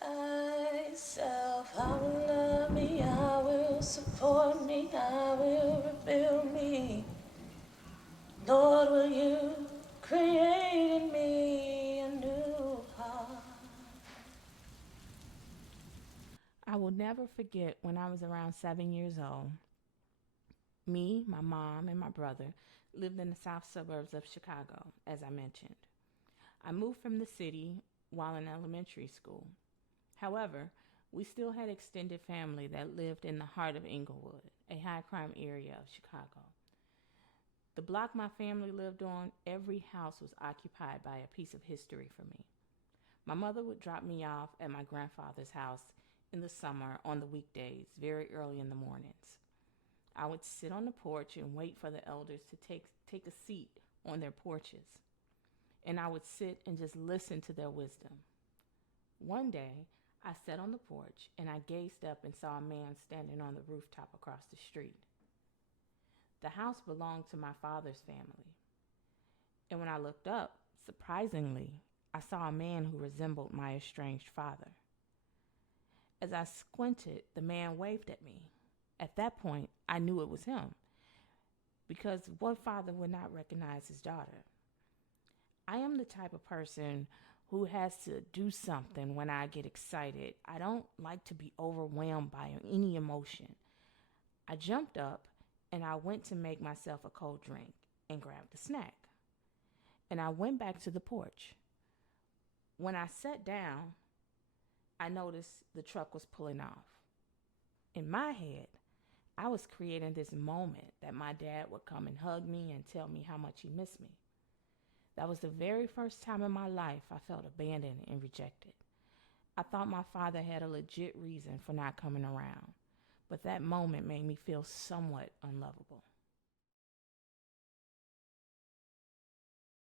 Thyself, I will love me, I will support me, I will rebuild me. Lord, will you create in me a new heart? I will never forget when I was around 7 years old. Me, my mom, and my brother lived in the south suburbs of Chicago, as I mentioned. I moved from the city while in elementary school. However, we still had extended family that lived in the heart of Inglewood, a high crime area of Chicago. The block my family lived on, every house was occupied by a piece of history for me. My mother would drop me off at my grandfather's house in the summer on the weekdays, very early in the mornings. I would sit on the porch and wait for the elders to take a seat on their porches. And I would sit and just listen to their wisdom. One day, I sat on the porch and I gazed up and saw a man standing on the rooftop across the street. The house belonged to my father's family. And when I looked up, surprisingly, I saw a man who resembled my estranged father. As I squinted, the man waved at me. At that point, I knew it was him, because what father would not recognize his daughter? I am the type of person who has to do something when I get excited. I don't like to be overwhelmed by any emotion. I jumped up and I went to make myself a cold drink and grabbed a snack. And I went back to the porch. When I sat down, I noticed the truck was pulling off. In my head, I was creating this moment that my dad would come and hug me and tell me how much he missed me. That was the very first time in my life I felt abandoned and rejected. I thought my father had a legit reason for not coming around, but that moment made me feel somewhat unlovable.